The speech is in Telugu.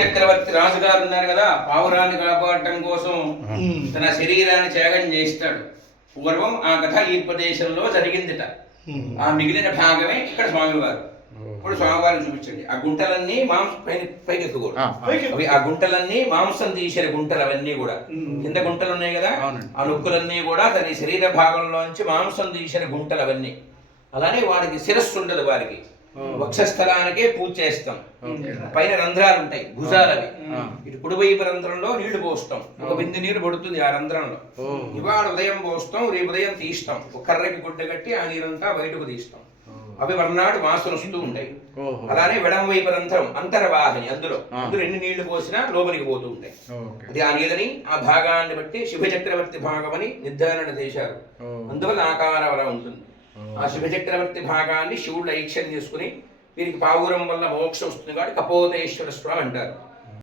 చక్రవర్తి రాజుగారు ఉన్నారు కదా, పావురాన్ని కాపాడటం కోసం తన శరీరాన్ని త్యాగం చేస్తాడు. పూర్వం ఆ కథ ఈ ప్రదేశంలో జరిగిందిట. ఆ మిగిలిన భాగమే ఇక్కడ స్వామివారు. ఇప్పుడు స్వామివారిని చూపించండి. ఆ గుంటలన్నీ పైకి ఎత్తుకోరు. అవి ఆ గుంటలన్నీ మాంసం తీసిన గుంటలు, అవన్నీ కూడా కింద గుంటలు ఉన్నాయి కదా, ఆ నొక్కులన్నీ కూడా తన శరీర భాగంలోంచి మాంసం తీసిన గుంటలు అవన్నీ. అలానే వారికి శిరస్సు ఉండదు, వారికి వక్షస్థలానికే పూజ చేస్తాం. పైన రంధ్రాలు ఉంటాయి, భుజాలవి. ఇటు కుడివైపు రంధ్రంలో నీళ్లు పోస్తాం, ఒక బింది నీరు పడుతుంది ఆ రంధ్రంలో. ఇవాళ ఉదయం పోస్తాం, రేపు ఉదయం తీస్తాం. ఒక కర్రకి గుడ్డ కట్టి ఆ నీరంతా బయటకు తీస్తాం. అవి మర్నాడు వాసన వస్తూ ఉంటాయి. అలానే వెడం వైపు రంధ్రం అంతర్వాహిని, అందులో ఎన్ని నీళ్లు పోసినా లోపలికి పోతూ ఉంటాయి. అది ఆ నీళ్ళని ఆ భాగాన్ని బట్టి శివచక్రవర్తి భాగం అని నిర్ధారణ చేశారు. అందువల్ల ఆకారం అలా ఉంటుంది. ఆ శివచక్రవర్తి భాగాన్ని శివుడు ఐక్ష్యం చేసుకుని వీరికి పావురం వల్ల మోక్షం వస్తుంది కాబట్టి కపోతేశ్వర స్వామి అంటారు.